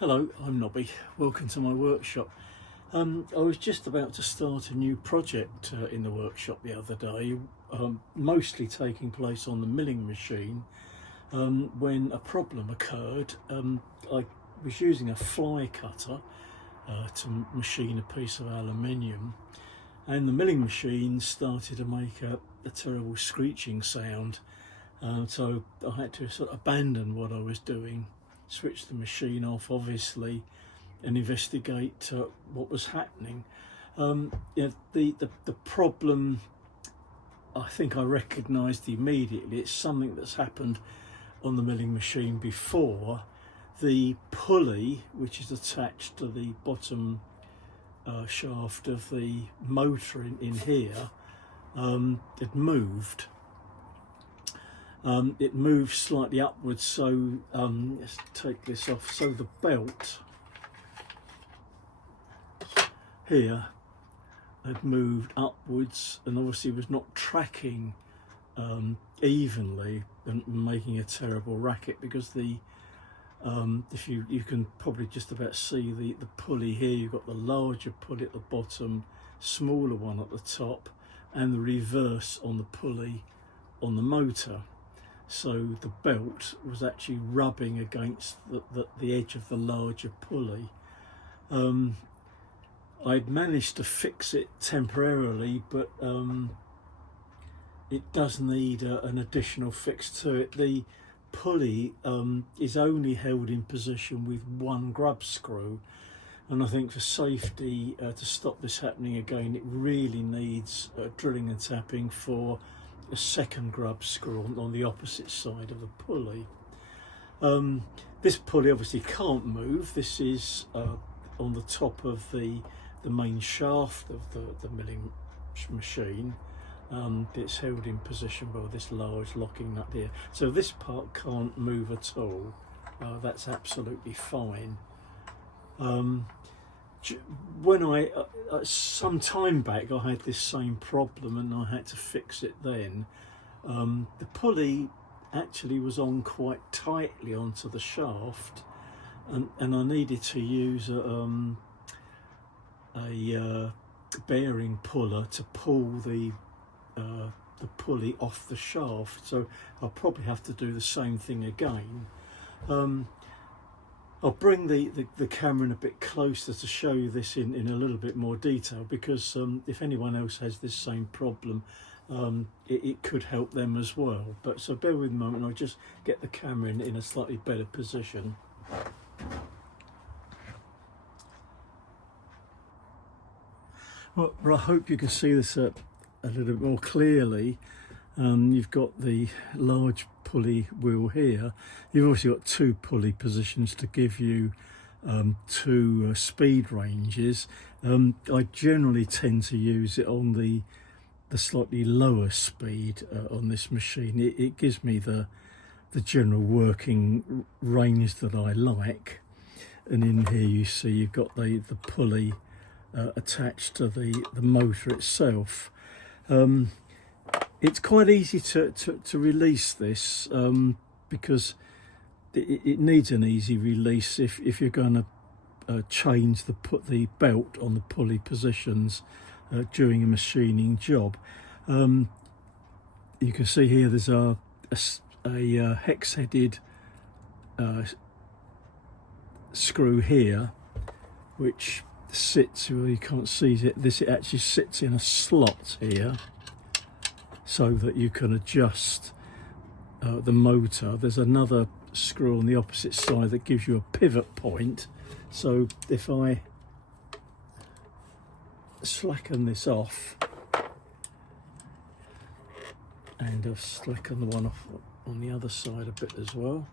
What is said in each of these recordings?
Hello, I'm Nobby. Welcome to my workshop. I was just about to start a new project in the workshop the other day, mostly taking place on the milling machine, when a problem occurred. I was using a fly cutter to machine a piece of aluminium, and the milling machine started to make a terrible screeching sound. So I had to sort of abandon what I was doing, switch the machine off obviously, and investigate what was happening. The problem, I think I recognised immediately. It's something that's happened on the milling machine before. The pulley, which is attached to the bottom shaft of the motor in here, had moved. It moves slightly upwards, so let's take this off. So the belt here had moved upwards and obviously was not tracking evenly and making a terrible racket, because the if you can probably just about see the pulley here. You've got the larger pulley at the bottom, smaller one at the top, and the reverse on the pulley on the motor. So the belt was actually rubbing against the edge of the larger pulley. I'd managed to fix it temporarily, but it does need an additional fix to it. The pulley is only held in position with one grub screw, and I think for safety, to stop this happening again, it really needs drilling and tapping for a second grub screw on the opposite side of the pulley. This pulley obviously can't move. This is on the top of the main shaft of the milling machine. It's held in position by this large locking nut here. So this part can't move at all. That's absolutely fine. When some time back, I had this same problem and I had to fix it then. The pulley actually was on quite tightly onto the shaft, and I needed to use a bearing puller to pull the pulley off the shaft. So I'll probably have to do the same thing again. I'll bring the camera in a bit closer to show you this in a little bit more detail, because if anyone else has this same problem, it could help them as well. But so bear with me a moment, I'll just get the camera in a slightly better position. Well, I hope you can see this a little bit more clearly. You've got the large pulley wheel here. You've also got two pulley positions to give you two speed ranges. I generally tend to use it on the slightly lower speed on this machine. It gives me the general working range that I like. And in here you see you've got the pulley attached to the motor itself. It's quite easy to release this, because it needs an easy release if you're going to change the belt on the pulley positions during a machining job. You can see here there's a hex-headed screw here, which sits, well, you can't see it, it actually sits in a slot here, so that you can adjust the motor. There's another screw on the opposite side that gives you a pivot point. So if I slacken this off, and I've slackened the one off on the other side a bit as well.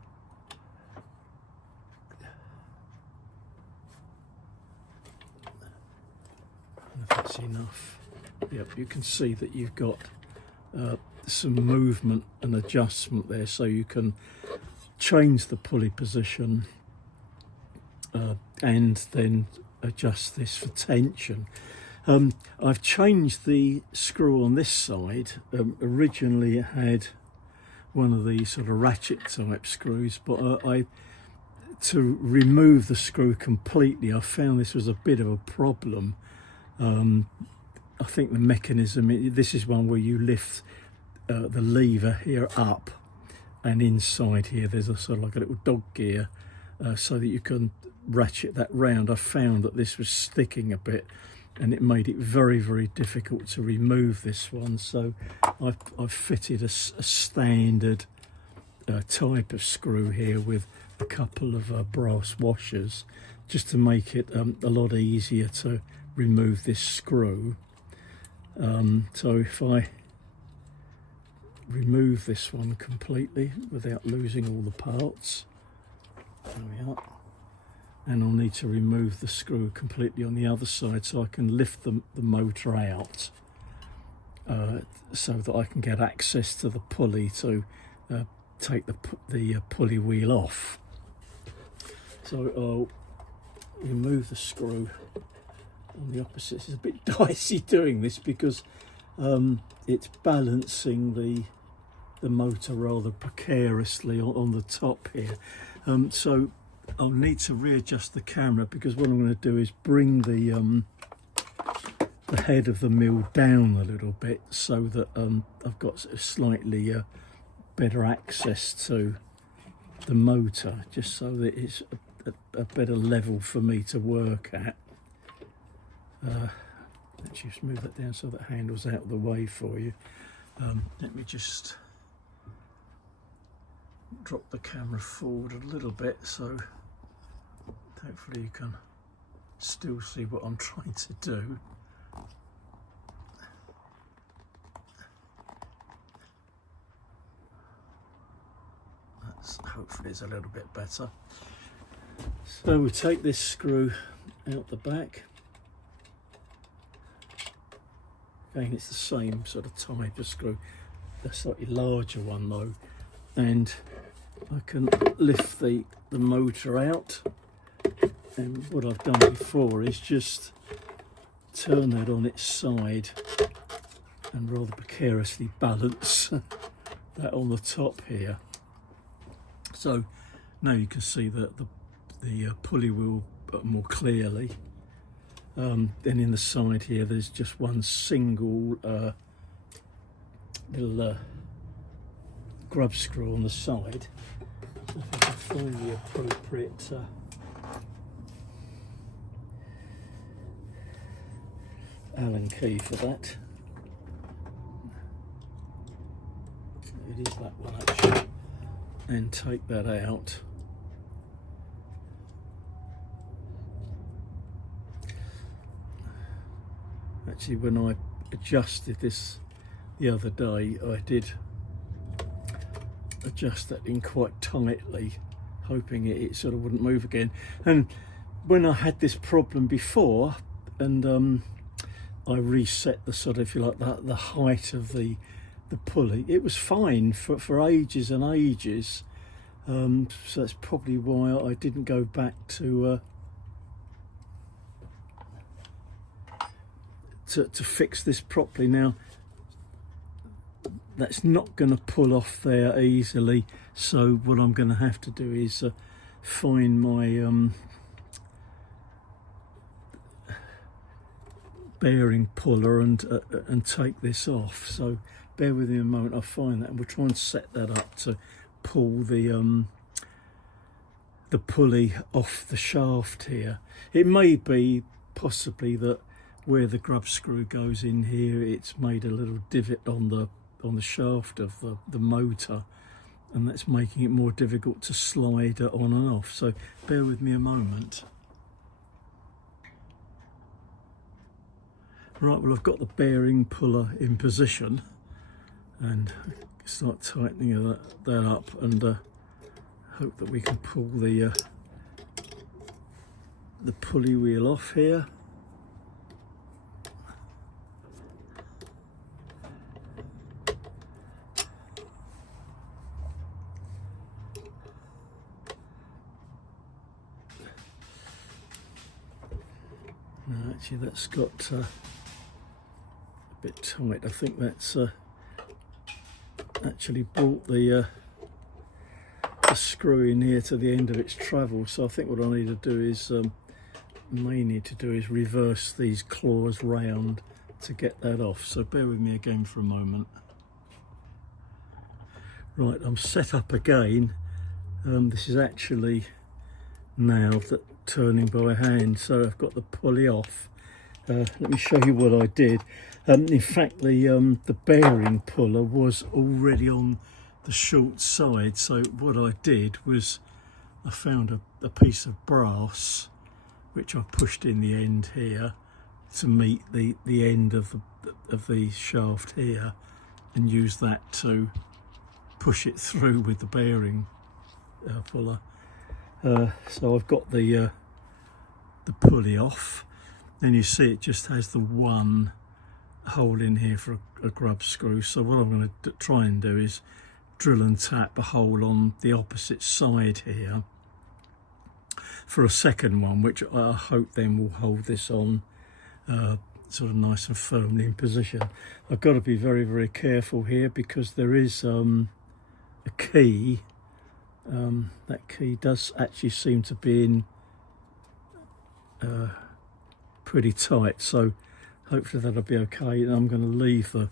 If that's enough. Yep, you can see that you've got some movement and adjustment there, so you can change the pulley position and then adjust this for tension. I've changed the screw on this side. Originally it had one of these sort of ratchet type screws, but I to remove the screw completely, I found this was a bit of a problem. I think the mechanism, this is one where you lift the lever here up, and inside here there's a sort of like a little dog gear so that you can ratchet that round. I found that this was sticking a bit, and it made it very, very difficult to remove this one. So I've fitted a standard type of screw here with a couple of brass washers, just to make it a lot easier to remove this screw. So if I remove this one completely without losing all the parts, there we are, and I'll need to remove the screw completely on the other side so I can lift the motor out so that I can get access to the pulley to take the pulley wheel off. So I'll remove the screw on the opposite. It's a bit dicey doing this because it's balancing the motor rather precariously on the top here. So I'll need to readjust the camera, because what I'm going to do is bring the head of the mill down a little bit so that I've got slightly better access to the motor, just so that it's a better level for me to work at. Let's just move that down so that handle's out of the way for you. Let me just drop the camera forward a little bit so hopefully you can still see what I'm trying to do. Hopefully it's a little bit better. So we take this screw out the back. Again, it's the same sort of type of screw, a slightly larger one though, and I can lift the motor out. And what I've done before is just turn that on its side and rather precariously balance that on the top here. So now you can see the pulley wheel more clearly. Then in the side here there's just one single little grub screw on the side. So if I can find the appropriate Allen key for that. It is that one actually. And take that out. Actually, when I adjusted this the other day, I did adjust that in quite tightly, hoping it sort of wouldn't move again. And when I had this problem before, and I reset the sort of, if you like, the height of the pulley, it was fine for ages and ages. So that's probably why I didn't go back to fix this properly. Now that's not going to pull off there easily, so what I'm going to have to do is find my bearing puller and take this off. So bear with me a moment, I'll find that, and we'll try and set that up to pull the pulley off the shaft here. It may be possibly that where the grub screw goes in here, it's made a little divot on the shaft of the motor, and that's making it more difficult to slide on and off. So bear with me a moment. Right, well, I've got the bearing puller in position, and start tightening that up, and hope that we can pull the pulley wheel off here. No, actually that's got a bit tight. I think that's actually brought the screw in here to the end of its travel, so I think what I need to do is reverse these claws round to get that off. So bear with me again for a moment. Right, I'm set up again. This is actually now turning by hand, so I've got the pulley off. Let me show you what I did. In fact, the bearing puller was already on the short side, so what I did was I found a piece of brass which I pushed in the end here to meet the end of the shaft here, and used that to push it through with the bearing puller. So I've got the pulley off. Then you see it just has the one hole in here for a grub screw. So what I'm going to try and do is drill and tap a hole on the opposite side here for a second one, which I hope then will hold this on sort of nice and firmly in position. I've got to be very, very careful here because there is a key. That key does actually seem to be in pretty tight, so hopefully that'll be okay. And I'm going to leave the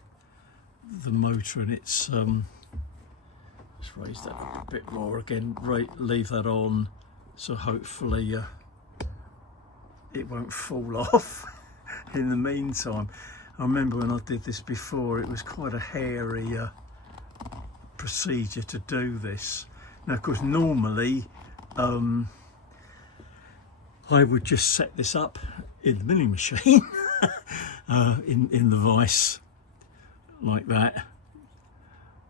motor in its let's raise that up a bit more again, leave that on, so hopefully it won't fall off. In the meantime, I remember when I did this before, it was quite a hairy procedure to do this. Now of course normally I would just set this up in the milling machine in the vise like that,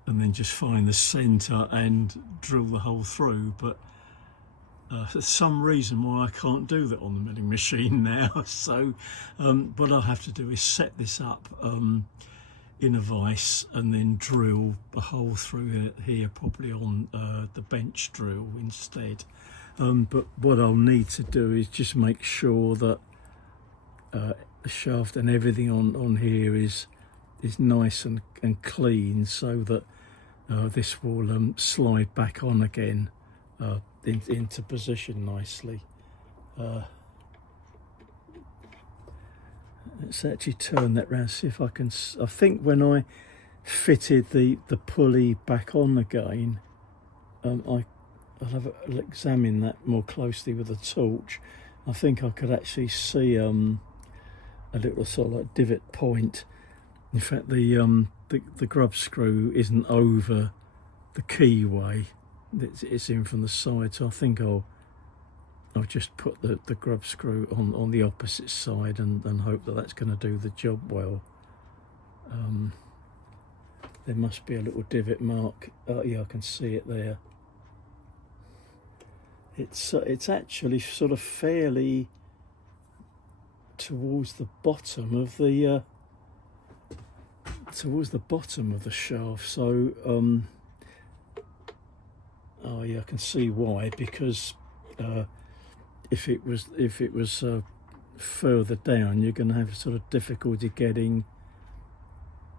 and then just find the centre and drill the hole through, but for some reason why I can't do that on the milling machine now. So what I'll have to do is set this up in a vise and then drill a hole through here, probably on the bench drill instead. But what I'll need to do is just make sure that the shaft and everything on here is nice and clean, so that this will slide back on again into position nicely. Let's actually turn that round, see if I can. I think when I fitted the pulley back on again, I'll examine that more closely with a torch. I think I could actually see a little sort of like divot point. In fact, the grub screw isn't over the keyway; it's in from the side. So I think I'll just put the grub screw on the opposite side and hope that that's going to do the job well. There must be a little divot mark. Yeah, I can see it there. It's actually sort of fairly towards the bottom of the shaft. So oh yeah, I can see why, because if it was further down, you're going to have sort of difficulty getting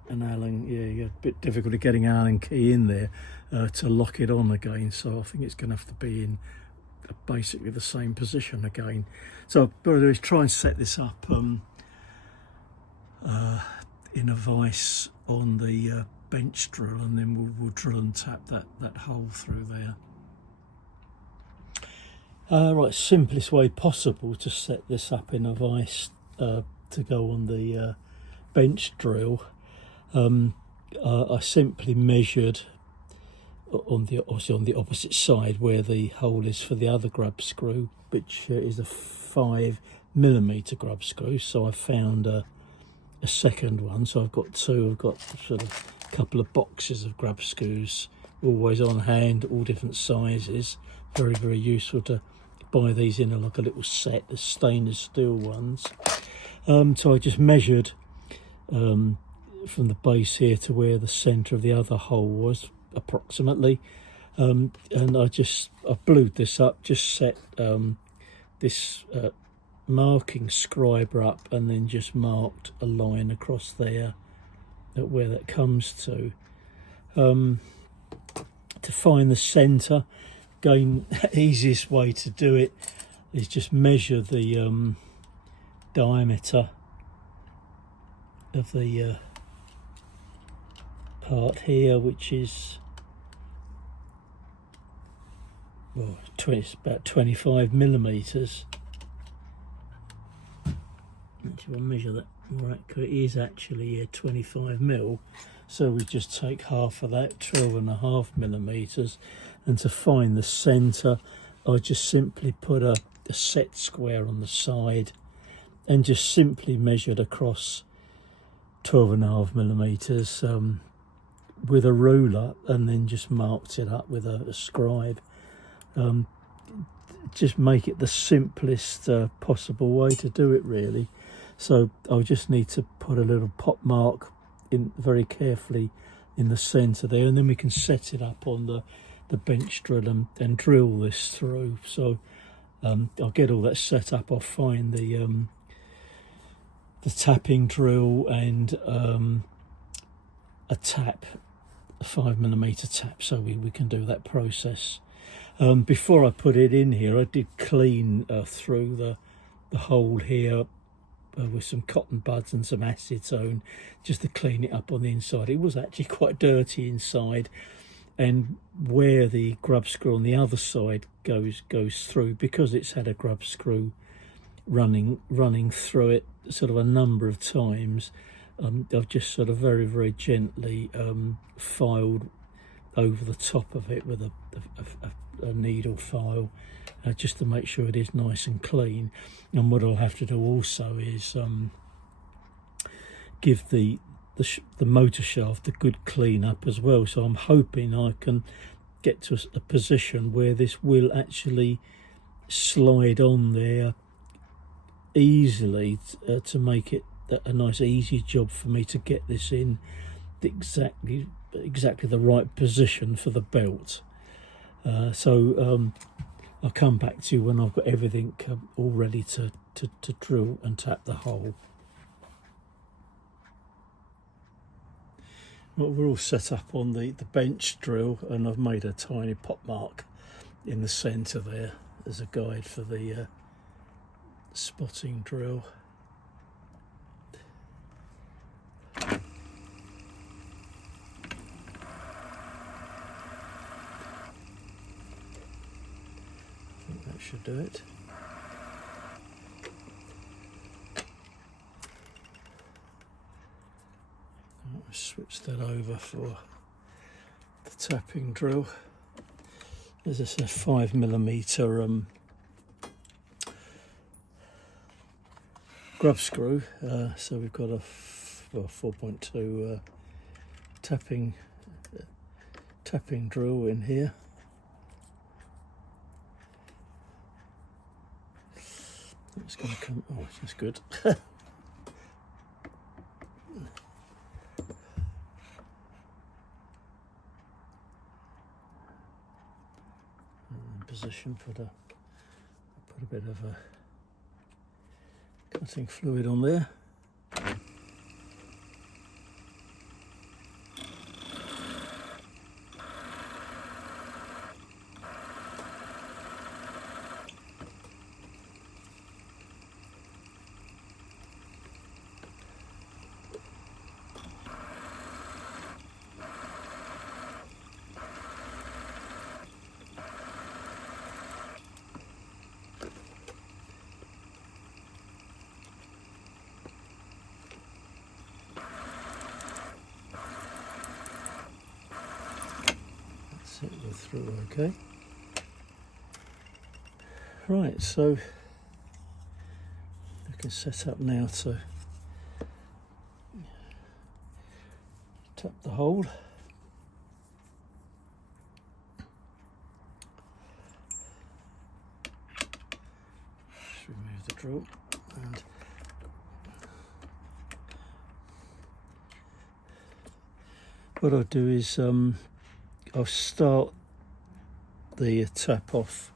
an Allen. Yeah, you have a bit difficulty getting an Allen key in there to lock it on again. So I think it's going to have to be in basically the same position again. So what I'll do is try and set this up in a vise on the bench drill, and then we'll drill and tap that hole through there. Right, simplest way possible to set this up in a vise to go on the bench drill. I simply measured obviously on the opposite side where the hole is for the other grub screw, which is a 5mm grub screw. So I found a second one. So I've got two. I've got sort of a couple of boxes of grub screws always on hand, all different sizes. Very, very useful to buy these in like a little set, the stainless steel ones. So I just measured from the base here to where the centre of the other hole was, approximately, and I blued this up, just set this marking scriber up, and then just marked a line across there at where that comes to find the centre. again, easiest way to do it is just measure the diameter of the part here, which is, well, it's about 25 millimeters. Actually, we'll measure that more accurate. It is actually 25 mil. So we just take half of that, 12.5 millimeters, and to find the centre, I just simply put a set square on the side and just simply measured across 12.5 millimeters with a ruler, and then just marked it up with a scribe. Just make it the simplest possible way to do it, really. So I'll just need to put a little pot mark in very carefully in the centre there, and then we can set it up on the bench drill and drill this through. So I'll get all that set up. I'll find the tapping drill and a tap, a 5mm tap, so we can do that process. Before I put it in here, I did clean through the hole here with some cotton buds and some acetone, just to clean it up on the inside. It was actually quite dirty inside, and where the grub screw on the other side goes through, because it's had a grub screw running through it sort of a number of times, I've just sort of very, very gently filed over the top of it with a needle file, just to make sure it is nice and clean. And what I'll have to do also is give the motor shaft a good clean up as well. So I'm hoping I can get to a position where this will actually slide on there easily, to make it a nice easy job for me to get this in exactly the right position for the belt. So I'll come back to you when I've got everything all ready to drill and tap the hole. Well, we're all set up on the bench drill, and I've made a tiny pot mark in the centre there as a guide for the spotting drill. That should do it. I'll switch that over for the tapping drill. There's a 5mm grub screw, so we've got a 4.2 tapping drill in here. It's going to come. Oh, that's good. Position. Put a bit of a cutting fluid on there. It will through okay. Right, so I can set up now to tap the hole. Just remove the drill, and what I'll do is I'll start the tap off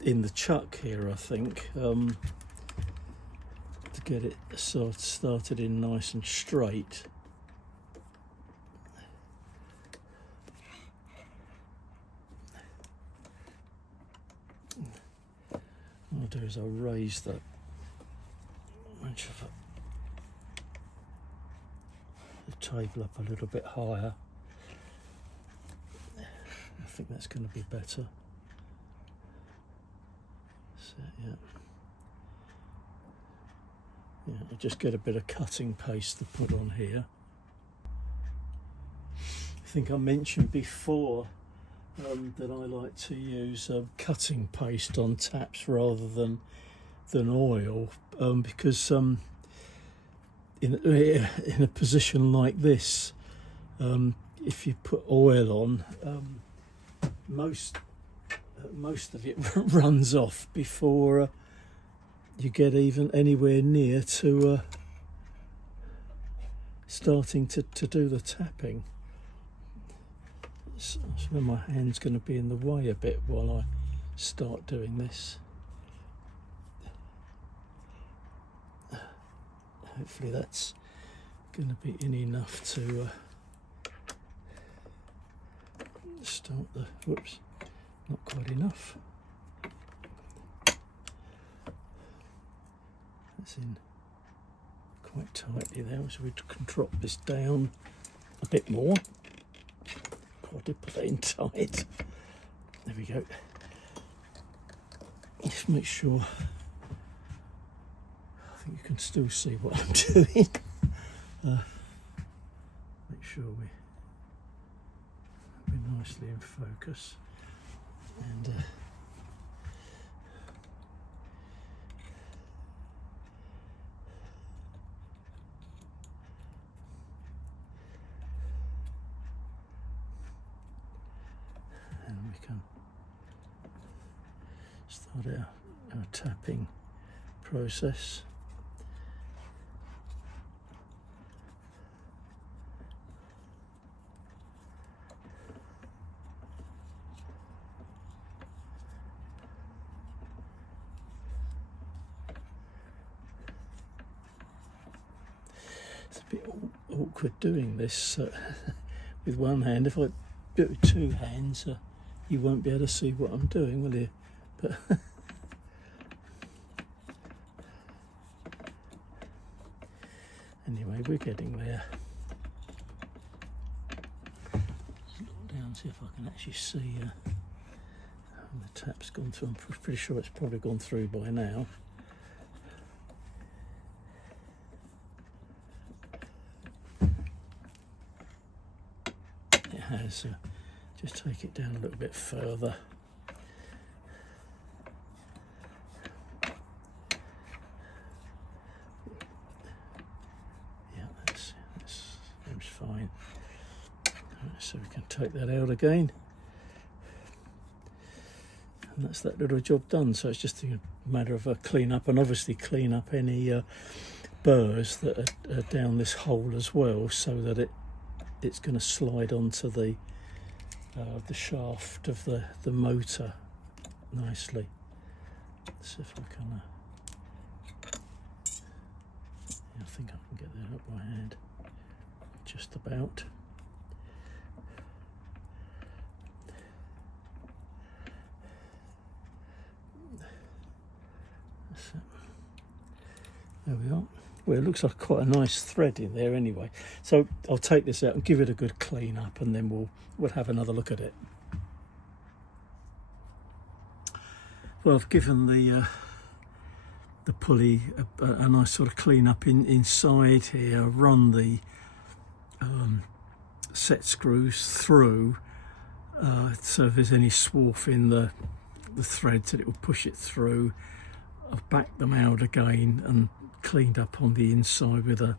in the chuck here, I think, to get it started in nice and straight. I'll do is I'll raise the edge of the table up a little bit higher. I think that's going to be better. So, yeah. Yeah, I'll just get a bit of cutting paste to put on here. I think I mentioned before that I like to use cutting paste on taps rather than oil, because in a position like this, if you put oil on, most of it runs off before you get even anywhere near to starting to do the tapping. So my hand's going to be in the way a bit while I start doing this. Hopefully that's going to be in enough to start the, whoops, not quite enough. That's in quite tightly there, so we can drop this down a bit more. I did put that in tight. There we go. Just make sure. I think you can still see what I'm doing. Make sure we're nicely in focus. And we can start our tapping process. It's a bit awkward doing this with one hand. If I do it with two hands, you won't be able to see what I'm doing, will you? But anyway, we're getting there. Let's look down, see if I can actually see the tap's gone through. I'm pretty sure it's probably gone through by now. It has, so just take it down a little bit further. Yeah, that seems fine. Right, so we can take that out again. And that's that little job done. So it's just a matter of a clean up, and obviously clean up any burrs that are down this hole as well, so that it's going to slide onto the shaft of the motor nicely. Let's see if I can. Yeah, I think I can get that up by hand, just about. So, there we are. Well, it looks like quite a nice thread in there anyway. So I'll take this out and give it a good clean up, and then we'll have another look at it. Well, I've given the pulley a nice sort of clean up inside here. I've run the set screws through, so if there's any swarf in the threads, that it will push it through. I've backed them out again and cleaned up on the inside with a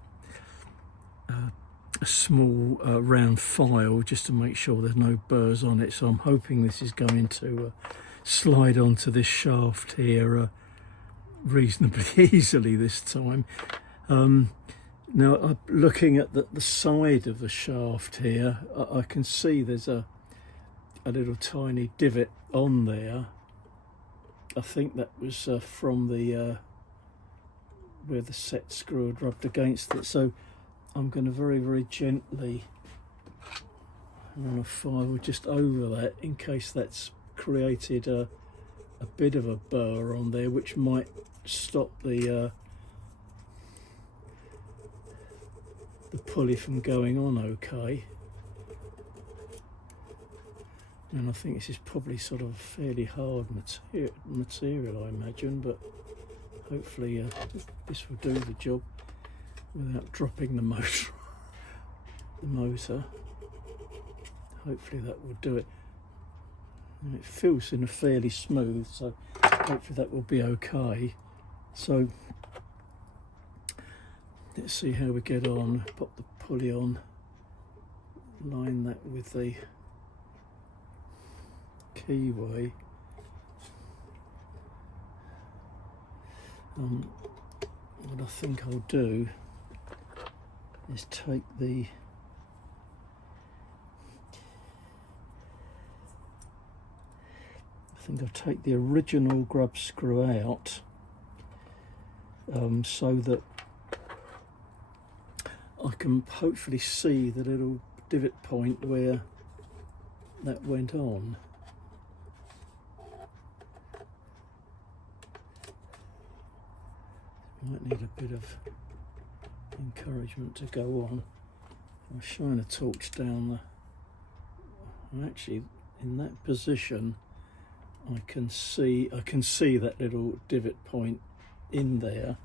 small round file, just to make sure there's no burrs on it. So I'm hoping this is going to slide onto this shaft here reasonably easily this time. Now, looking at the side of the shaft here, I can see there's a little tiny divot on there. I think that was from the where the set screw had rubbed against it. So I'm going to very, very gently run a file just over that, in case that's created a a bit of a burr on there, which might stop the pulley from going on okay. And I think this is probably sort of fairly hard material, I imagine, but hopefully this will do the job without dropping the motor. Hopefully that will do it. And it feels in a fairly smooth, so hopefully that will be okay. So let's see how we get on. Pop the pulley on, line that with the keyway. What I think I'll do is take the I'll take the original grub screw out, so that I can hopefully see the little divot point where that went on. Might need a bit of encouragement to go on. I'll shine a torch down I'm actually in that position. I can see that little divot point in there.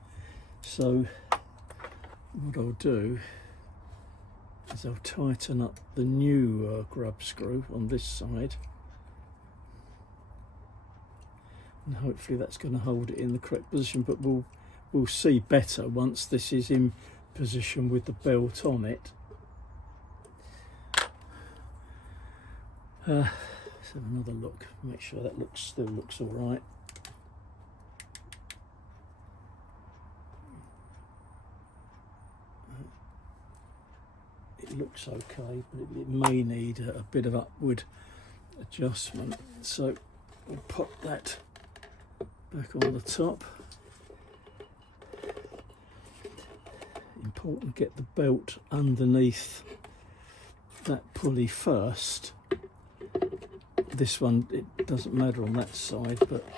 So what I'll do is I'll tighten up the new grub screw on this side, and hopefully that's going to hold it in the correct position, but we'll see better once this is in position with the belt on it. Let's have another look, make sure that still looks all right. It looks okay, but it may need a bit of upward adjustment. So we'll pop that back on the top. Important to get the belt underneath that pulley first. This one, it doesn't matter on that side, but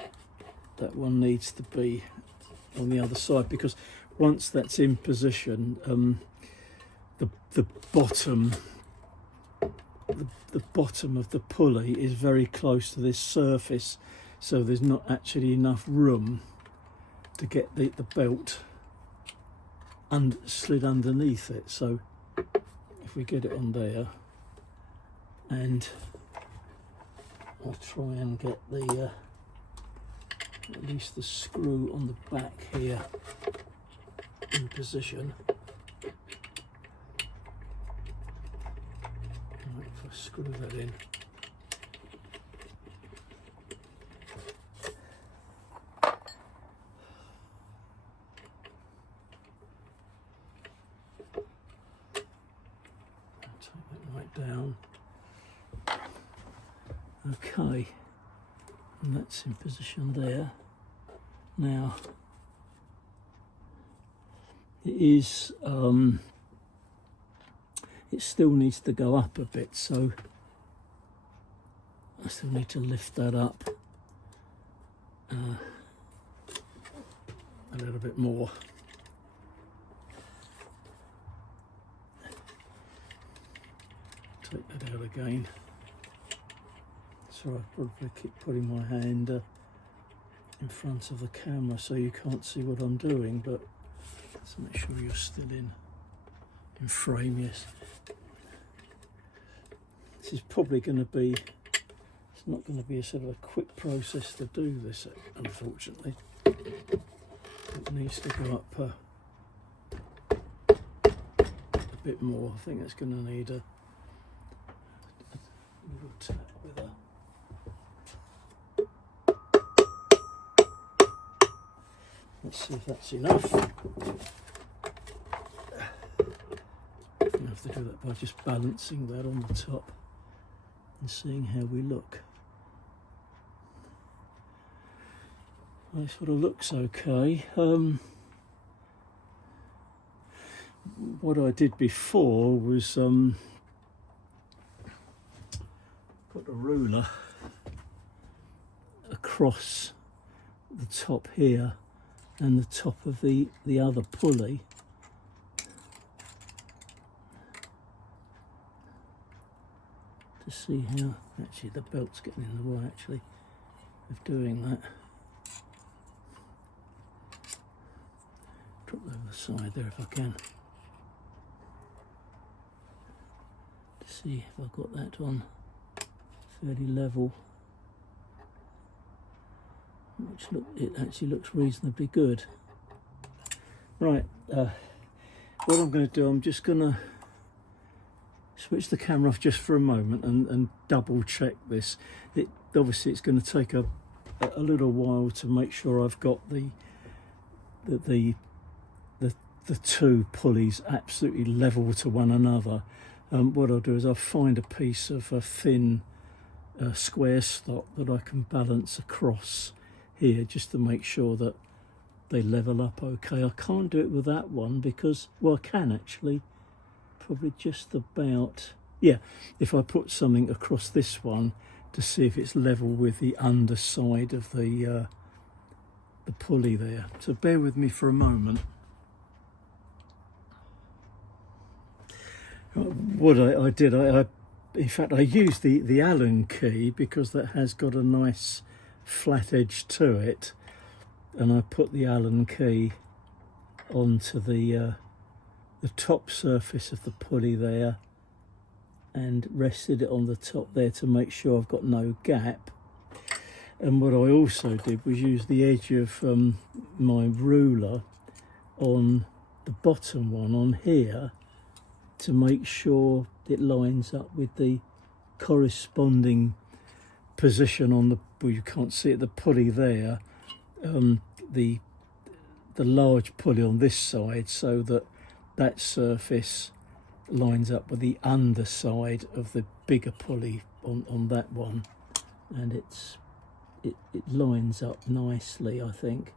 that one needs to be on the other side, because once that's in position, the bottom of the pulley is very close to this surface, so there's not actually enough room to get the belt slid underneath it. So if we get it on there, and I'll try and get the at least the screw on the back here in position. Right, if I screw that in. I'll take that right down. Okay, and that's in position there. Now it is it still needs to go up a bit, so I still need to lift that up a little bit more. Take that out again. So I probably keep putting my hand in front of the camera so you can't see what I'm doing, but let's make sure you're still in frame. Yes, this is probably going to be, it's not going to be a sort of a quick process to do this, unfortunately. It needs to go up a bit more. I think it's going to need a little tap with a let's see if that's enough. I'm going to have to do that by just balancing that on the top and seeing how we look. Well, it sort of looks okay. What I did before was put a ruler across the top here and the top of the other pulley. To see how, actually the belt's getting in the way actually of doing that. Drop over the side there if I can. To see if I've got that on fairly level. Which it actually looks reasonably good. Right, what I'm going to do, I'm just going to switch the camera off just for a moment and double check this. Obviously it's going to take a little while to make sure I've got the two pulleys absolutely level to one another. What I'll do is I'll find a piece of a thin square slot that I can balance across here just to make sure that they level up okay. I can't do it with that one because, well, I can actually, probably just about, yeah, if I put something across this one to see if it's level with the underside of the pulley there. So bear with me for a moment. What I did, in fact I used the Allen key because that has got a nice flat edge to it, and I put the Allen key onto the top surface of the pulley there and rested it on the top there to make sure I've got no gap. And what I also did was use the edge of my ruler on the bottom one on here to make sure it lines up with the corresponding position on the, well, you can't see it, the pulley there, the large pulley on this side, so that surface lines up with the underside of the bigger pulley on that one, and it lines up nicely, I think.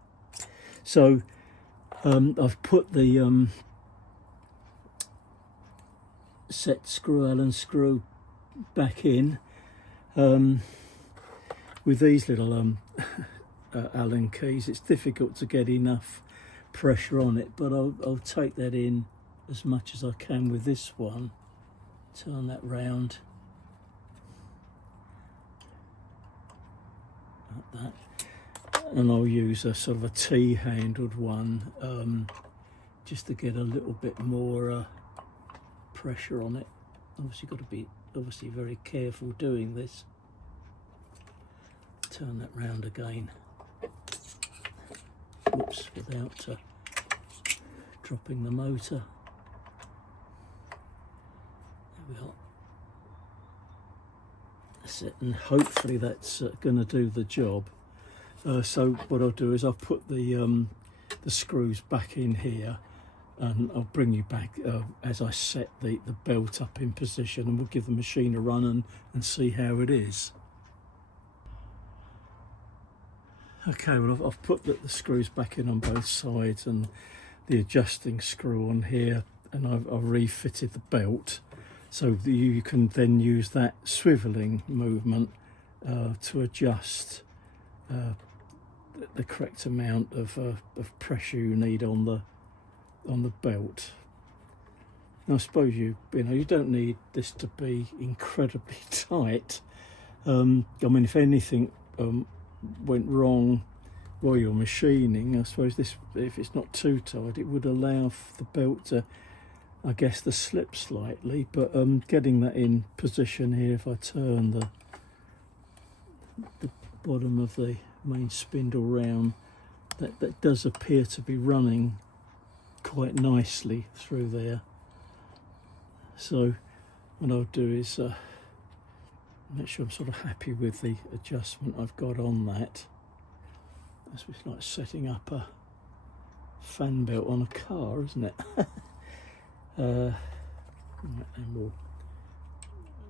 So I've put the set screw, Allen screw, back in. With these little Allen keys, it's difficult to get enough pressure on it, but I'll take that in as much as I can with this one. Turn that round, like that, and I'll use a sort of a T-handled one just to get a little bit more pressure on it. Obviously got to be very careful doing this. Turn that round again. Whoops, without dropping the motor. There we are. That's it, and hopefully that's going to do the job. So what I'll do is I'll put the screws back in here, and I'll bring you back as I set the belt up in position, and we'll give the machine a run and see how it is. Okay, well I've put the screws back in on both sides and the adjusting screw on here, and I've refitted the belt so that you can then use that swivelling movement to adjust the correct amount of pressure you need on the belt. Now, I suppose you don't need this to be incredibly tight. I mean, if anything went wrong while you're machining, I suppose this, if it's not too tight, it would allow the belt to, I guess, to slip slightly. But getting that in position here, if I turn the bottom of the main spindle round, that does appear to be running quite nicely through there. So what I'll do is make sure I'm sort of happy with the adjustment I've got on that. That's like setting up a fan belt on a car, isn't it? And we'll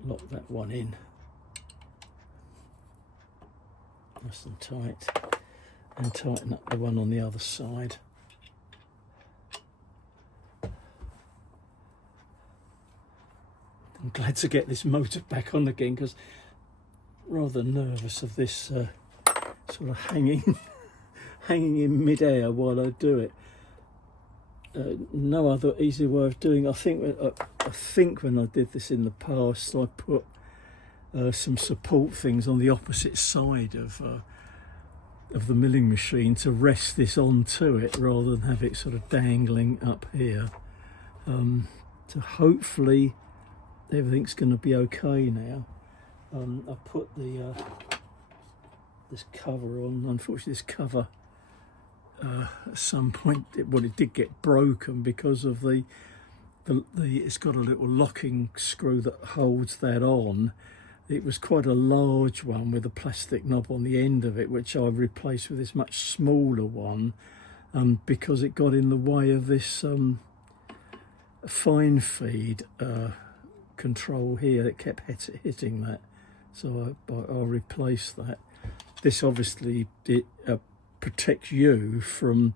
lock that one in nice and tight, and tighten up the one on the other side. I'm glad to get this motor back on again, because rather nervous of this sort of hanging hanging in midair while I do it. No other easy way of doing it. I think when I did this in the past, I put some support things on the opposite side of the milling machine to rest this onto it rather than have it sort of dangling up here. So hopefully everything's going to be okay now. I put the this cover on. Unfortunately, this cover at some point it did get broken because of the it's got a little locking screw that holds that on. It was quite a large one with a plastic knob on the end of it, which I replaced with this much smaller one because it got in the way of this fine feed control here that kept hitting that. So I'll replace that. This obviously protects you from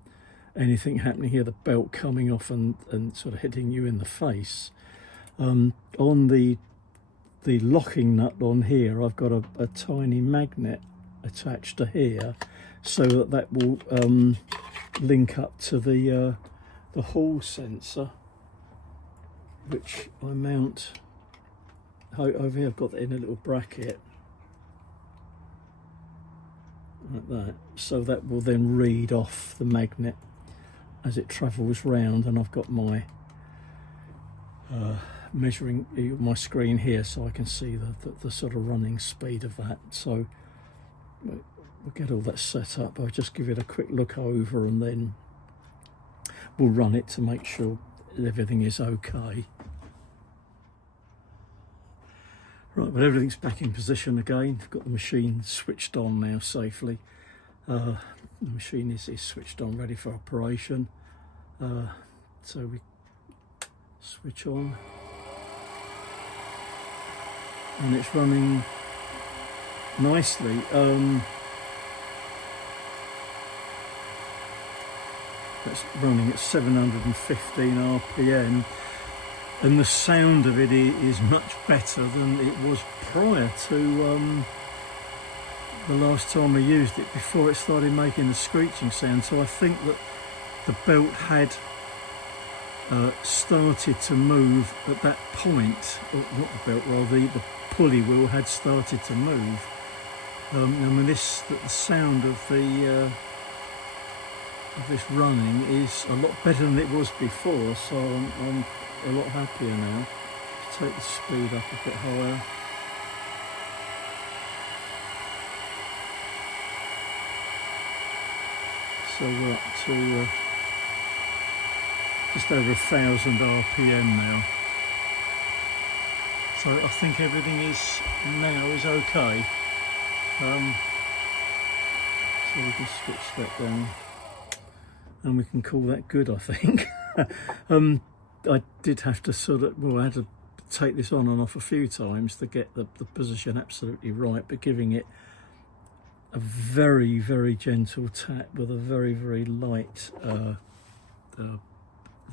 anything happening here, the belt coming off and sort of hitting you in the face. On the locking nut on here, I've got a tiny magnet attached to here, so that will link up to the hall sensor, which I mount over here. I've got that in a little bracket like that, so that will then read off the magnet as it travels round, and I've got my measuring my screen here so I can see the sort of running speed of that. So we'll get all that set up. I'll just give it a quick look over and then we'll run it to make sure everything is okay. Right, well, everything's back in position again. I've got the machine switched on now safely. The machine is switched on, ready for operation. So we switch on. And it's running nicely. That's running at 715 RPM. And the sound of it is much better than it was prior to the last time I used it, before it started making the screeching sound. So I think that the belt had started to move at that point, or not the belt, rather the pulley wheel had started to move. I mean, the sound of this running is a lot better than it was before, so I'm a lot happier now. Take the speed up a bit higher. So we're up to just over 1,000 RPM now. So I think everything is okay. So we can switch that down and we can call that good, I think. I did have to I had to take this on and off a few times to get the position absolutely right, but giving it a very, very gentle tap with a very, very light,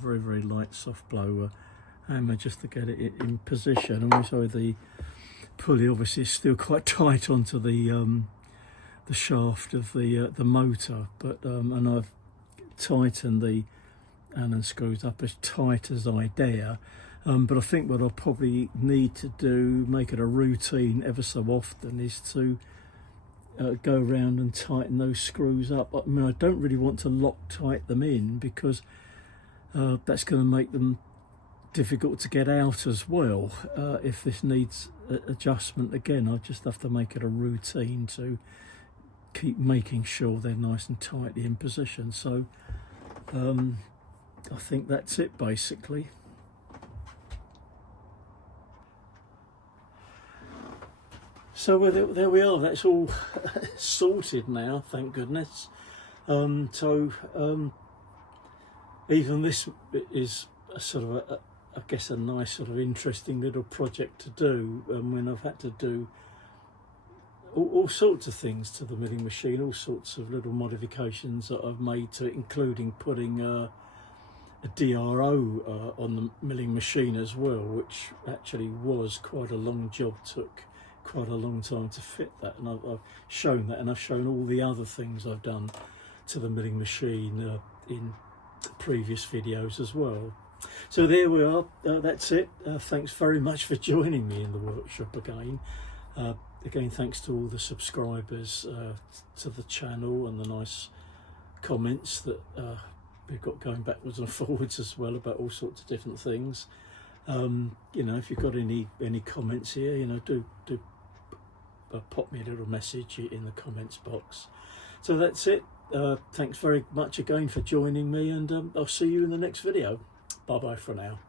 very light soft blow hammer just to get it in position. And also the pulley obviously is still quite tight onto the shaft of the motor, but and I've tightened the Allen screws up as tight as I dare, but I think what I'll probably need to do, make it a routine ever so often, is to go around and tighten those screws up. I mean, I don't really want to Loctite them in because that's going to make them difficult to get out as well. If this needs adjustment again, I'll just have to make it a routine to keep making sure they're nice and tightly in position. So I think that's it basically. So there we are, that's all sorted now, thank goodness. Even this is a sort of I guess a nice sort of interesting little project to do when I've had to do all sorts of things to the milling machine, all sorts of little modifications that I've made to it, including putting a DRO on the milling machine as well, which actually was quite a long job. Took quite a long time to fit that, and I've shown that, and I've shown all the other things I've done to the milling machine in previous videos as well. So there we are, that's it. Thanks very much for joining me in the workshop again. Again, thanks to all the subscribers to the channel, and the nice comments that we've got going backwards and forwards as well about all sorts of different things. You know, if you've got any comments here, you know, do pop me a little message in the comments box. So that's it. Thanks very much again for joining me, and I'll see you in the next video. Bye bye for now.